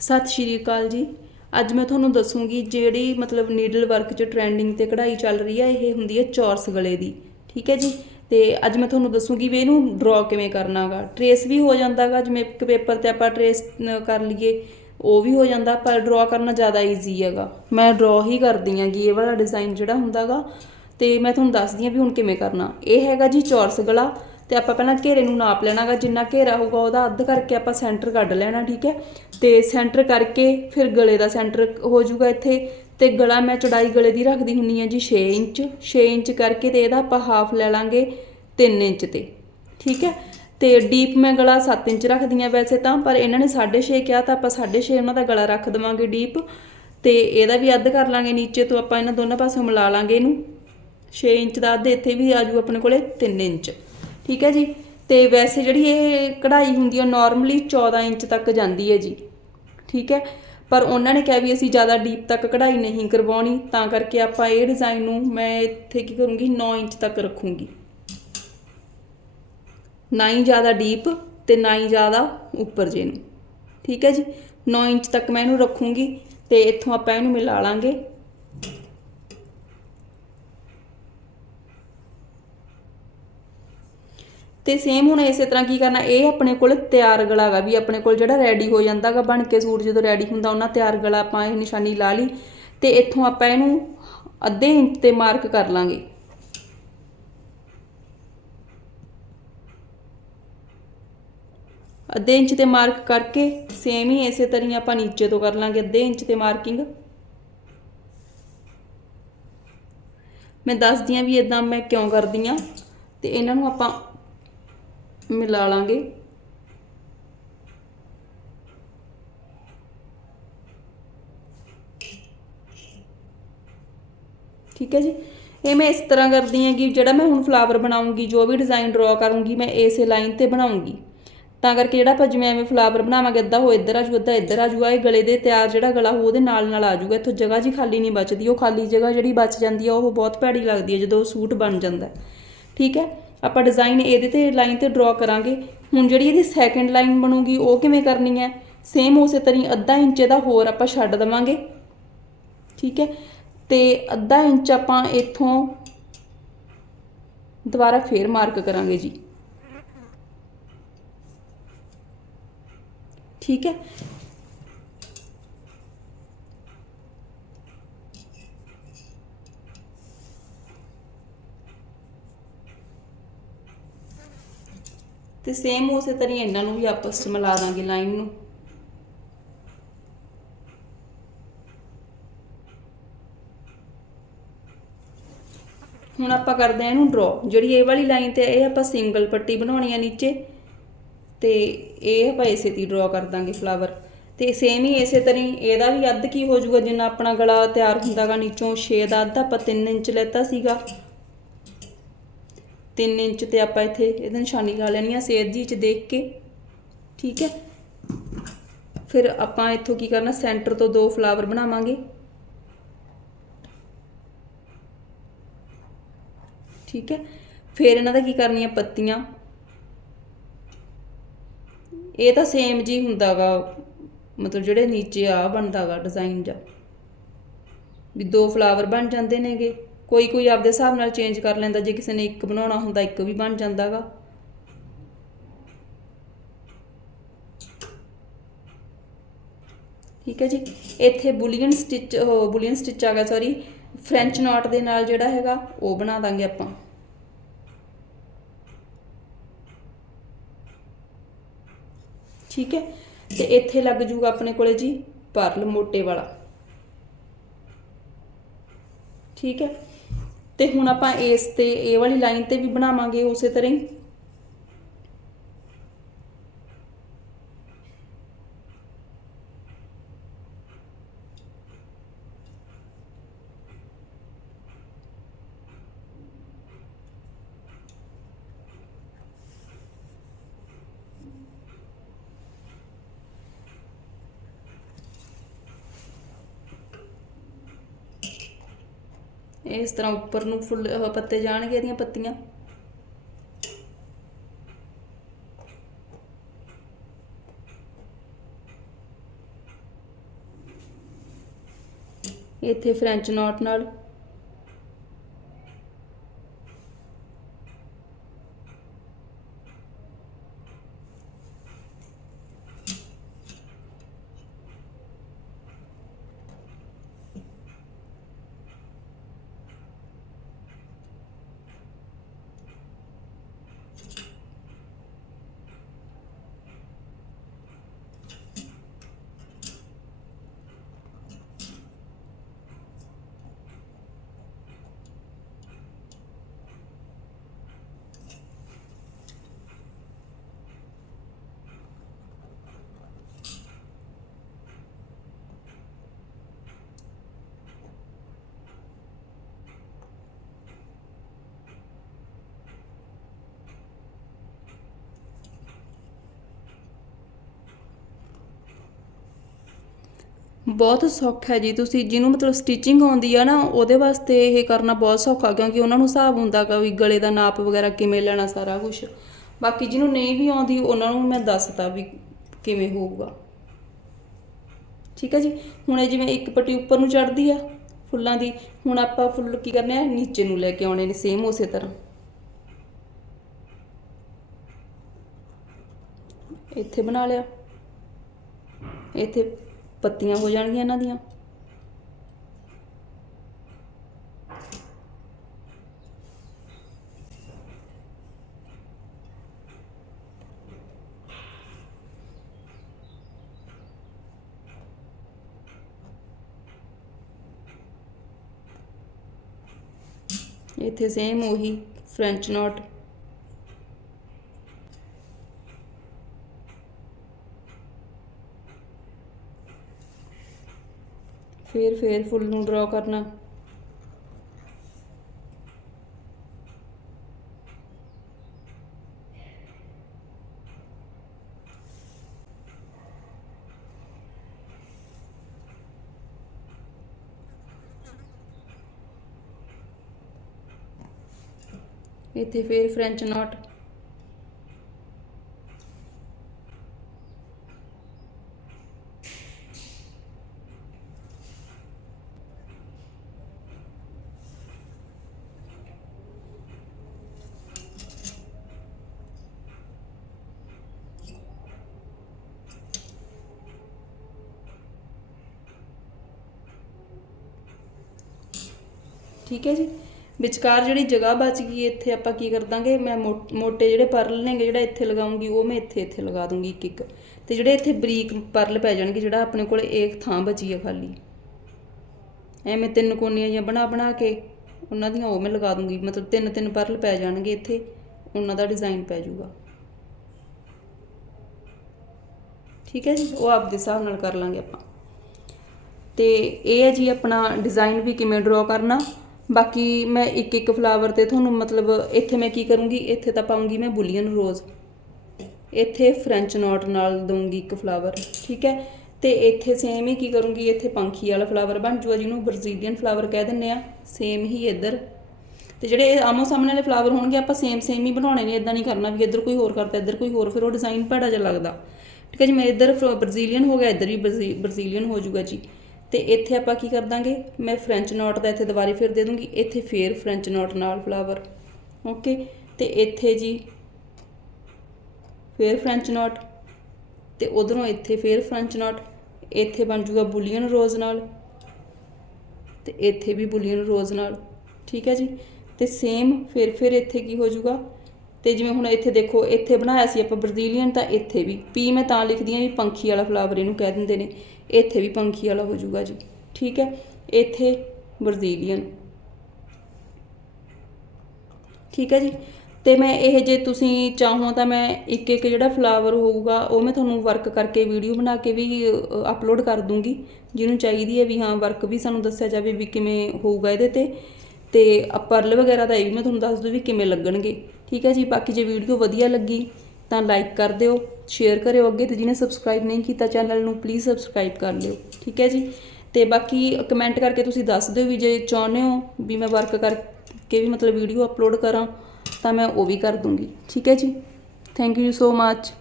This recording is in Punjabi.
ਸਤਿ ਸ਼੍ਰੀ ਅਕਾਲ ਜੀ। ਅੱਜ ਮੈਂ ਤੁਹਾਨੂੰ ਦੱਸੂਗੀ ਜਿਹੜੀ ਮਤਲਬ ਨੀਡਲ ਵਰਕ 'ਚ ਟ੍ਰੈਂਡਿੰਗ ਤੇ ਕਢਾਈ ਚੱਲ ਰਹੀ ਹੈ ਇਹ ਹੁੰਦੀ ਹੈ ਚੌਰਸ ਗਲੇ ਦੀ। ਠੀਕ ਹੈ ਜੀ? ਤੇ ਅੱਜ ਮੈਂ ਤੁਹਾਨੂੰ ਦੱਸੂਗੀ ਵੀ ਇਹਨੂੰ ਡਰਾ ਕਿਵੇਂ ਕਰਨਾਗਾ ਟਰੇਸ ਵੀ ਹੋ ਜਾਂਦਾਗਾ ਜਿਵੇਂ ਇੱਕ ਪੇਪਰ ਤੇ ਆਪਾਂ ਟਰੇਸ ਕਰ ਲਈਏ, ਉਹ ਵੀ ਹੋ ਜਾਂਦਾ, ਪਰ ਡਰਾ ਕਰਨਾ ਜ਼ਿਆਦਾ ਈਜ਼ੀ ਹੈਗਾ। ਮੈਂ ਡਰਾ ਹੀ ਕਰਦੀ ਆਂਗੀ ਇਹ ਵਾਲਾ ਡਿਜ਼ਾਈਨ ਜਿਹੜਾ ਹੁੰਦਾਗਾ ਤੇ ਮੈਂ ਤੁਹਾਨੂੰ ਦੱਸਦੀ ਹਾਂ ਵੀ ਹੁਣ ਕਿਵੇਂ ਕਰਨਾ। ਇਹ ਹੈਗਾ ਜੀ ਚੌਰਸ ਗਲਾ। ਤੇ ਆਪਾਂ ਪਹਿਲਾਂ ਘੇਰੇ ਨੂੰ ਨਾਪ ਲੈਣਾਗਾ, ਜਿੰਨਾ ਘੇਰਾ ਹੋਊਗਾ ਉਹਦਾ ਅੱਧ ਕਰਕੇ ਆਪਾਂ ਸੈਂਟਰ ਕੱਢ ਲੈਣਾ, ਠੀਕ ਹੈ? ਤੇ ਸੈਂਟਰ ਕਰਕੇ ਫਿਰ ਗਲੇ ਦਾ ਸੈਂਟਰ ਹੋ ਜਾਊਗਾ ਇੱਥੇ। ਤੇ ਗਲਾ ਮੈਂ ਚੜਾਈ ਗਲੇ ਦੀ ਰੱਖਦੀ ਹੁੰਨੀ ਆ ਜੀ 6 ਇੰਚ। 6 ਇੰਚ ਕਰਕੇ ਤੇ ਇਹਦਾ ਆਪਾਂ ਹਾਫ ਲੈ ਲਾਂਗੇ 3 ਇੰਚ ਤੇ, ਠੀਕ ਹੈ? ਤੇ ਡੀਪ ਮੈਂ ਗਲਾ 7 ਇੰਚ ਰੱਖਦੀ ਆ ਵੈਸੇ ਤਾਂ, ਪਰ ਇਹਨਾਂ ਨੇ 6.5 ਕਿਹਾ ਤਾਂ ਆਪਾਂ 6.5 ਉਹਨਾਂ ਦਾ ਗਲਾ ਰੱਖ ਦਵਾਂਗੇ ਡੀਪ। ਤੇ ਇਹਦਾ ਵੀ ਅੱਧ ਕਰ ਲਾਂਗੇ ਨੀਚੇ ਤੋਂ ਆਪਾਂ ਇਹਨਾਂ ਦੋਨਾਂ ਪਾਸੋਂ ਮਿਲਾ ਲਾਂਗੇ ਇਹਨੂੰ। 6 ਇੰਚ ਦਾ ਅੱਧ ਇੱਥੇ ਵੀ ਆ ਜੂ ਆਪਣੇ ਕੋਲੇ 3 ਇੰਚ। ਠੀਕ ਹੈ ਜੀ? ਤੇ ਵੈਸੇ ਜਿਹੜੀ ਇਹ ਕਢਾਈ ਹੁੰਦੀ ਹੈ ਨਾਰਮਲੀ 14 ਇੰਚ ਤੱਕ ਜਾਂਦੀ ਹੈ ਜੀ। ਠੀਕ ਹੈ? ਪਰ ਉਹਨਾਂ ਨੇ ਕਿਹਾ ਵੀ ਅਸੀਂ ਜ਼ਿਆਦਾ ਡੀਪ ਤੱਕ ਕਢਾਈ ਨਹੀਂ ਕਰਵਾਉਣੀ, ਤਾਂ ਕਰਕੇ ਆਪਾਂ ਇਹ ਡਿਜ਼ਾਈਨ ਨੂੰ ਮੈਂ ਇੱਥੇ ਕੀ ਕਰੂੰਗੀ 9 ਇੰਚ ਤੱਕ ਰੱਖੂੰਗੀ। ਨਾ ਹੀ ਜ਼ਿਆਦਾ ਡੀਪ ਤੇ ਨਾ ਹੀ ਜ਼ਿਆਦਾ ਉੱਪਰ ਜੇ ਨੂੰ। ਠੀਕ ਹੈ ਜੀ? 9 ਇੰਚ ਤੱਕ ਮੈਂ ਇਹਨੂੰ ਰੱਖੂੰਗੀ ਤੇ ਇੱਥੋਂ ਆਪਾਂ ਇਹਨੂੰ ਮਿਲਾ ਲਾਂਗੇ। ਤੇ ਸੇਮ ਹੁਣ ਇਸੇ ਤਰ੍ਹਾਂ ਕੀ ਕਰਨਾ, ਇਹ ਆਪਣੇ ਕੋਲ ਤਿਆਰ ਗਲਾ ਗਾ ਵੀ ਆਪਣੇ ਕੋਲ ਜਿਹੜਾ ਰੈਡੀ ਹੋ ਜਾਂਦਾਗਾ ਬਣ ਕੇ ਸੂਟ ਜਦੋਂ ਰੈਡੀ ਹੁੰਦਾ ਉਹਨਾਂ ਤਿਆਰ ਗਲਾ ਆਪਾਂ ਇਹ ਨਿਸ਼ਾਨੀ ਲਾ ਲਈ ਤੇ ਇੱਥੋਂ ਆਪਾਂ ਇਹਨੂੰ ਅੱਧੇ ਇੰਚ ਤੇ ਮਾਰਕ ਕਰ ਲਾਂਗੇ। ਅੱਧੇ ਇੰਚ ਤੇ ਮਾਰਕ ਕਰਕੇ ਸੇਮ ਹੀ ਇਸੇ ਤਰ੍ਹਾਂ ਆਪਾਂ ਨੀਚੇ ਤੋਂ ਕਰ ਲਾਂਗੇ ਅੱਧੇ ਇੰਚ ਤੇ ਮਾਰਕਿੰਗ ਮੈਂ ਦੱਸਦੀ ਆ ਵੀ ਇਦਾਂ ਮੈਂ ਕਿਉਂ ਕਰਦੀ ਆ ਤੇ ਇਹਨਾਂ ਨੂੰ ਆਪਾਂ ਮਿਲਾ ਲਾਂਗੇ। ਠੀਕ ਹੈ ਜੀ। ਇਹ ਮੈਂ ਇਸ ਤਰ੍ਹਾਂ ਕਰਦੀ ਹਾਂ ਕਿ ਜਿਹੜਾ ਮੈਂ ਹੁਣ ਫਲਾਵਰ ਬਣਾਉਂਗੀ, ਜੋ ਵੀ ਡਿਜ਼ਾਈਨ ਡਰਾ ਕਰੂੰਗੀ, ਮੈਂ ਇਸੇ ਲਾਈਨ ਤੇ ਬਣਾਉਂਗੀ। ਤਾਂ ਕਰਕੇ ਜਿਹੜਾ ਆਪਾਂ ਜਿਵੇਂ ਐਵੇਂ ਫਲਾਵਰ ਬਣਾਵਾਂਗੇ, ਅੱਧਾ ਹੋ ਇੱਧਰ ਆ ਜੂ ਅੱਧਾ ਇੱਧਰ ਆ ਜੂਗਾ ਇਹ ਗਲੇ ਦੇ ਤਿਆਰ ਜਿਹੜਾ ਗਲਾ ਹੋ ਉਹਦੇ ਨਾਲ ਨਾਲ ਆ ਜੂਗਾ ਇੱਥੋਂ ਜਗ੍ਹਾ ਜੀ ਖਾਲੀ ਨਹੀਂ ਬਚਦੀ, ਉਹ ਖਾਲੀ ਜਗ੍ਹਾ ਜਿਹੜੀ ਬਚ ਜਾਂਦੀ ਆ, ਉਹ ਬਹੁਤ ਭੈੜੀ ਲੱਗਦੀ ਹੈ ਜਦੋਂ ਸੂਟ ਬਣ ਜਾਂਦਾ। ਠੀਕ ਹੈ। ਆਪਾਂ ਡਿਜ਼ਾਈਨ ਇਹਦੇ ਤੇ ਲਾਈਨ ਤੇ ਡਰਾ ਕਰਾਂਗੇ। ਹੁਣ ਜਿਹੜੀ ਇਹਦੀ ਸੈਕੰਡ ਲਾਈਨ ਬਣੂਗੀ, ਉਹ ਕਿਵੇਂ ਕਰਨੀ ਹੈ? ਸੇਮ ਉਸੇ ਤਰ੍ਹਾਂ ਹੀ ਅੱਧਾ ਇੰਚ ਦਾ ਹੋਰ ਆਪਾਂ ਛੱਡ ਦਵਾਂਗੇ। ਠੀਕ ਹੈ? ਤੇ ਅੱਧਾ ਇੰਚ ਆਪਾਂ ਇੱਥੋਂ ਦੁਬਾਰਾ ਫੇਰ ਮਾਰਕ ਕਰਾਂਗੇ ਜੀ। ਠੀਕ ਹੈ? ਤੇ ਸੇਮ ਉਸੇ ਤਰ੍ਹਾਂ ਹੀ ਇਹਨਾਂ ਨੂੰ ਵੀ ਆਪਸ ਚ ਮਿਲਾ ਦਾਂਗੇ ਲਾਈਨ ਨੂੰ। ਹੁਣ ਆਪਾਂ ਕਰਦੇ ਆ ਇਹਨੂੰ ਡਰਾ ਜਿਹੜੀ ਇਹ ਵਾਲੀ ਲਾਈਨ ਤੇ ਇਹ ਆਪਾਂ ਸਿੰਗਲ ਪੱਟੀ ਬਣਾਉਣੀ ਆ ਨੀਚੇ, ਤੇ ਇਹ ਆਪਾਂ ਇਸੇ ਤੀ ਡਰਾ ਕਰ ਦਾਂਗੇ ਫਲਾਵਰ ਤੇ ਸੇਮ ਹੀ ਇਸੇ ਤਰ੍ਹਾਂ ਇਹਦਾ ਵੀ ਅੱਧ ਕੀ ਹੋ ਜਾਊਗਾ, ਜਿੰਨਾ ਆਪਣਾ ਗਲਾ ਤਿਆਰ ਹੁੰਦਾਗਾ ਨੀਚੋਂ 6 ਦਾ ਅੱਧ ਆਪਾਂ 3 ਇੰਚ ਲੈਤਾ ਸੀਗਾ। 3 ਇੰਚ ਤੇ ਆਪਾਂ ਇੱਥੇ ਇਹਦੀ ਨਿਸ਼ਾਨੀ ਲਾ ਲੈਣੀ ਆ ਸੇਧ ਜੀ ਚ ਦੇਖ ਕੇ, ਠੀਕ ਹੈ? ਫਿਰ ਆਪਾਂ ਇੱਥੋਂ ਕੀ ਕਰਨਾ, ਸੈਂਟਰ ਤੋਂ ਦੋ ਫਲਾਵਰ ਬਣਾਵਾਂਗੇ। ਠੀਕ ਹੈ? ਫਿਰ ਇਹਨਾਂ ਦਾ ਕੀ ਕਰਨੀਆਂ ਪੱਤੀਆਂ। ਇਹ ਤਾਂ ਸੇਮ ਜੀ ਹੁੰਦਾਗਾ ਮਤਲਬ ਜਿਹੜੇ ਨੀਚੇ ਆ ਬਣਦਾਗਾ ਡਿਜ਼ਾਈਨ ਜਾਂ ਵੀ ਦੋ ਫਲਾਵਰ ਬਣ ਜਾਂਦੇ ਨੇਗੇ। ਕੋਈ ਕੋਈ ਆਪਦੇ ਹਿਸਾਬ ਨਾਲ ਚੇਂਜ ਕਰ ਲੈਂਦਾ, ਜੇ ਕਿਸੇ ਨੇ ਇੱਕ ਬਣਾਉਣਾ ਹੁੰਦਾ, ਇੱਕ ਵੀ ਬਣ ਜਾਂਦਾਗਾ। ਠੀਕ ਹੈ ਜੀ। ਇੱਥੇ ਬੁਲੀਅਨ ਸਟਿਚ, ਉਹ ਬੁਲੀਅਨ ਸਟਿਚ ਆ ਗਿਆ ਸੌਰੀ ਫ੍ਰੈਂਚ ਨੋਟ ਦੇ ਨਾਲ ਜਿਹੜਾ ਹੈਗਾ, ਉਹ ਬਣਾ ਦਾਂਗੇ ਆਪਾਂ। ਠੀਕ ਹੈ। ਤੇ ਇੱਥੇ ਲੱਗ ਜੂਗਾ ਆਪਣੇ ਕੋਲੇ ਜੀ, ਪਰਲ ਮੋਟੇ ਵਾਲਾ। ਠੀਕ ਹੈ। ਤੇ ਹੁਣ ਆਪਾਂ ਇਸ ਤੇ ਇਹ ਵਾਲੀ ਲਾਈਨ ਤੇ ਵੀ ਬਣਾਵਾਂਗੇ ਉਸੇ ਤਰ੍ਹਾਂ ਹੀ। ਇਸ ਤਰ੍ਹਾਂ ਉੱਪਰ ਨੂੰ ਫੁੱਲ ਪੱਤੇ ਜਾਣਗੇ ਇਹਦੀਆਂ ਪੱਤੀਆਂ। ਇੱਥੇ ਫਰੈਂਚ ਨੋਟ ਨਾਲ ਬਹੁਤ ਸੌਖਾ ਹੈ ਜੀ। ਤੁਸੀਂ ਜਿਹਨੂੰ ਮਤਲਬ ਸਟਿਚਿੰਗ ਆਉਂਦੀ ਆ ਨਾ, ਉਹਦੇ ਵਾਸਤੇ ਇਹ ਕਰਨਾ ਬਹੁਤ ਸੌਖਾ ਕਿਉਂਕਿ ਉਹਨਾਂ ਨੂੰ ਹਿਸਾਬ ਹੁੰਦਾ ਗਾ ਵੀ ਗਲੇ ਦਾ ਨਾਪ ਵਗੈਰਾ ਕਿਵੇਂ ਲੈਣਾ ਸਾਰਾ ਕੁਝ ਬਾਕੀ ਜਿਹਨੂੰ ਨਹੀਂ ਵੀ ਆਉਂਦੀ, ਉਹਨਾਂ ਨੂੰ ਮੈਂ ਦੱਸਤਾ ਵੀ ਕਿਵੇਂ ਹੋਊਗਾ। ਠੀਕ ਹੈ ਜੀ? ਹੁਣ ਇਹ ਜਿਵੇਂ ਇੱਕ ਪੱਟੀ ਉੱਪਰ ਨੂੰ ਚੜਦੀ ਆ ਫੁੱਲਾਂ ਦੀ, ਹੁਣ ਆਪਾਂ ਫੁੱਲ ਕੀ ਕਰਨੇ ਆ? ਨੀਚੇ ਨੂੰ ਲੈ ਕੇ ਆਉਣੇ ਨੇ ਸੇਮ ਉਸੇ ਤਰ੍ਹਾਂ। ਇੱਥੇ ਬਣਾ ਲਿਆ। ਇੱਥੇ ਪੱਤੀਆਂ ਹੋ ਜਾਣਗੀਆਂ ਇਹਨਾਂ ਦੀਆਂ। ਇੱਥੇ ਸੇਮ ਉਹੀ ਫ੍ਰੈਂਚ ਨੋਟ ਫਿਰ ਫਿਰ ਫੁੱਲ ਨੂੰ ਡਰਾ ਕਰਨਾ। ਇੱਥੇ ਫਿਰ ਫ੍ਰੈਂਚ ਨੋਟ ਠੀਕ ਹੈ ਜੀ? ਵਿਚਕਾਰ ਜਿਹੜੀ ਜਗ੍ਹਾ ਬਚ ਗਈ, ਇੱਥੇ ਆਪਾਂ ਕੀ ਕਰ ਦਾਂਗੇ? ਮੈਂ ਮੋ- ਮੋਟੇ ਜਿਹੜੇ ਪਰਲ ਨੇਗੇ, ਜਿਹੜਾ ਇੱਥੇ ਲਗਾਉਂਗੀ, ਉਹ ਮੈਂ ਇੱਥੇ ਇੱਥੇ ਲਗਾ ਦੂੰਗੀ ਇੱਕ ਇੱਕ। ਤੇ ਜਿਹੜੇ ਇੱਥੇ ਬਰੀਕ ਪਰਲ ਪੈ ਜਾਣਗੇ, ਜਿਹੜਾ ਆਪਣੇ ਕੋਲ ਇੱਕ ਥਾਂ ਬਚੀ ਹੈ ਖਾਲੀ। ਐਵੇਂ ਤਿੰਨ ਕੋਨੀਆਂ ਜਿਹੀਆਂ ਬਣਾ ਬਣਾ ਕੇ ਉਹਨਾਂ ਦੀਆਂ ਉਹ ਮੈਂ ਲਗਾ ਦੂੰਗੀ। ਮਤਲਬ ਤਿੰਨ ਤਿੰਨ ਪਰਲ ਪੈ ਜਾਣਗੇ ਇੱਥੇ, ਉਹਨਾਂ ਦਾ ਡਿਜ਼ਾਈਨ ਪੈ ਜਾਊਗਾ। ਠੀਕ ਹੈ ਜੀ? ਉਹ ਆਪਦੇ ਹਿਸਾਬ ਨਾਲ ਕਰ ਲਾਂਗੇ ਆਪਾਂ। ਤੇ ਇਹ ਹੈ ਜੀ ਆਪਣਾ ਡਿਜ਼ਾਈਨ ਵੀ ਕਿਵੇਂ ਡਰਾ ਕਰਨਾ। ਬਾਕੀ ਮੈਂ ਇੱਕ ਇੱਕ ਫਲਾਵਰ ਤੇ ਤੁਹਾਨੂੰ ਮਤਲਬ ਇੱਥੇ ਮੈਂ ਕੀ ਕਰੂੰਗੀ, ਇੱਥੇ ਤਾਂ ਪਾਉਂਗੀ ਮੈਂ ਬੁਲੀਅਨ ਰੋਜ਼ ਇੱਥੇ ਫ੍ਰੈਂਚ ਨੋਟ ਨਾਲ ਦਊਂਗੀ ਇੱਕ ਫਲਾਵਰ ਠੀਕ ਹੈ? ਤੇ ਇੱਥੇ ਸੇਮ ਹੀ ਕੀ ਕਰੂੰਗੀ, ਇੱਥੇ ਪੰਖੀ ਵਾਲਾ ਫਲਾਵਰ ਬਣ ਜੂਗਾ, ਜਿਹਨੂੰ ਬਰਜ਼ੀਲੀਅਨ ਫਲਾਵਰ ਕਹਿ ਦਿੰਦੇ ਆ। ਸੇਮ ਹੀ ਇੱਧਰ। ਤੇ ਜਿਹੜੇ ਆਮੋ ਸਾਹਮਣੇ ਵਾਲੇ ਫਲਾਵਰ ਹੋਣਗੇ, ਆਪਾਂ ਸੇਮ ਸੇਮ ਹੀ ਬਣਾਉਣੇ ਨੇ ਇਦਾਂ ਨਹੀਂ ਕਰਨਾ ਵੀ ਇੱਧਰ ਕੋਈ ਹੋਰ ਕਰਤਾ, ਇੱਧਰ ਕੋਈ ਹੋਰ, ਫਿਰ ਉਹ ਡਿਜ਼ਾਈਨ ਭੈੜਾ ਜਿਹਾ ਲੱਗਦਾ। ਠੀਕ ਹੈ ਜੀ, ਮੈਂ ਇੱਧਰ ਬਰਜ਼ੀਲੀਅਨ ਹੋ ਗਿਆ, ਇੱਧਰ ਵੀ ਬਰਜ਼ੀਲੀਅਨ ਹੋ ਜਾਊਗਾ ਜੀ। ਤੇ ਇੱਥੇ ਆਪਾਂ ਕੀ ਕਰ ਦਾਂਗੇ? ਮੈਂ ਫ੍ਰੈਂਚ ਨੋਟ ਦਾ ਇੱਥੇ ਦੁਬਾਰੇ ਫਿਰ ਦੇ ਦੂੰਗੀ। ਇੱਥੇ ਫੇਰ ਫ੍ਰੈਂਚ ਨੋਟ ਨਾਲ ਫਲਾਵਰ ਓਕੇ ਤੇ ਇੱਥੇ ਜੀ ਫੇਰ ਫ੍ਰੈਂਚ ਨੋਟ ਤੇ ਉਧਰੋਂ ਇੱਥੇ ਫੇਰ ਫ੍ਰੈਂਚ ਨੋਟ ਇੱਥੇ ਬਣ ਜੂਗਾ ਬੁਲੀਅਨ ਰੋਜ਼ ਨਾਲ। ਤੇ ਇੱਥੇ ਵੀ ਬੁਲੀਅਨ ਰੋਜ਼ ਨਾਲ। ਠੀਕ ਹੈ ਜੀ? ਤੇ ਸੇਮ ਫਿਰ ਫਿਰ ਇੱਥੇ ਕੀ ਹੋ ਜਾਊਗਾ ਤੇ ਜਿਵੇਂ ਹੁਣ ਇੱਥੇ ਦੇਖੋ, ਇੱਥੇ ਬਣਾਇਆ ਸੀ ਆਪਾਂ ਬਰਜ਼ੀਲੀਅਨ ਤਾਂ ਇੱਥੇ ਵੀ। ਪੀ ਮੈਂ ਤਾਂ ਲਿਖਦੀ ਹਾਂ ਵੀ ਪੰਖੀ ਵਾਲਾ ਫਲਾਵਰ ਇਹਨੂੰ ਕਹਿ ਦਿੰਦੇ ਨੇ। ਇੱਥੇ ਵੀ ਪੰਖੀ ਵਾਲਾ ਹੋ ਜਾਊਗਾ ਜੀ। ਠੀਕ ਹੈ? ਇੱਥੇ ਬਰਜ਼ੀਲੀਅਨ। ਠੀਕ ਹੈ ਜੀ? ਤੇ ਮੈਂ ਇਹ ਜੇ ਤੁਸੀਂ ਚਾਹੋ ਤਾਂ ਮੈਂ ਇੱਕ ਇੱਕ ਜਿਹੜਾ ਫਲਾਵਰ ਹੋਊਗਾ, ਉਹ ਮੈਂ ਤੁਹਾਨੂੰ ਵਰਕ ਕਰਕੇ ਵੀਡੀਓ ਬਣਾ ਕੇ ਵੀ ਅਪਲੋਡ ਕਰ ਦੂੰਗੀ। ਜਿਹਨੂੰ ਚਾਹੀਦੀ ਹੈ ਵੀ ਹਾਂ ਵਰਕ ਵੀ ਸਾਨੂੰ ਦੱਸਿਆ ਜਾਵੇ ਵੀ ਕਿਵੇਂ ਹੋਊਗਾ ਇਹਦੇ ਤੇ। ਤੇ ਪਰਲ ਵਗੈਰਾ ਦਾ ਇਹ ਵੀ ਮੈਂ ਤੁਹਾਨੂੰ ਦੱਸ ਦੂੰ ਵੀ ਕਿਵੇਂ ਲੱਗਣਗੇ। ਠੀਕ ਹੈ ਜੀ? ਬਾਕੀ ਜੇ ਵੀਡੀਓ ਵਧੀਆ ਲੱਗੀ ਤਾਂ ਲਾਈਕ ਕਰ ਦਿਓ। ਸ਼ੇਅਰ ਕਰਿਓ ਅੱਗੇ ਤੇ ਜਿਹਨੇ ਸਬਸਕ੍ਰਾਈਬ ਨਹੀਂ ਕੀਤਾ ਚੈਨਲ ਨੂੰ ਪਲੀਜ਼ ਸਬਸਕ੍ਰਾਈਬ ਕਰ ਲਿਓ, ਠੀਕ ਹੈ ਜੀ? ਤੇ ਬਾਕੀ ਕਮੈਂਟ ਕਰਕੇ ਤੁਸੀਂ ਦੱਸ ਦਿਓ ਵੀ ਜੇ ਚਾਹੁੰਦੇ ਹੋ ਵੀ ਮੈਂ ਵਰਕ ਕਰਕੇ ਵੀ ਮਤਲਬ ਵੀਡੀਓ ਅਪਲੋਡ ਕਰਾਂ ਤਾਂ ਮੈਂ ਉਹ ਵੀ ਕਰ ਦੂੰਗੀ, ਠੀਕ ਹੈ ਜੀ? Thank you so much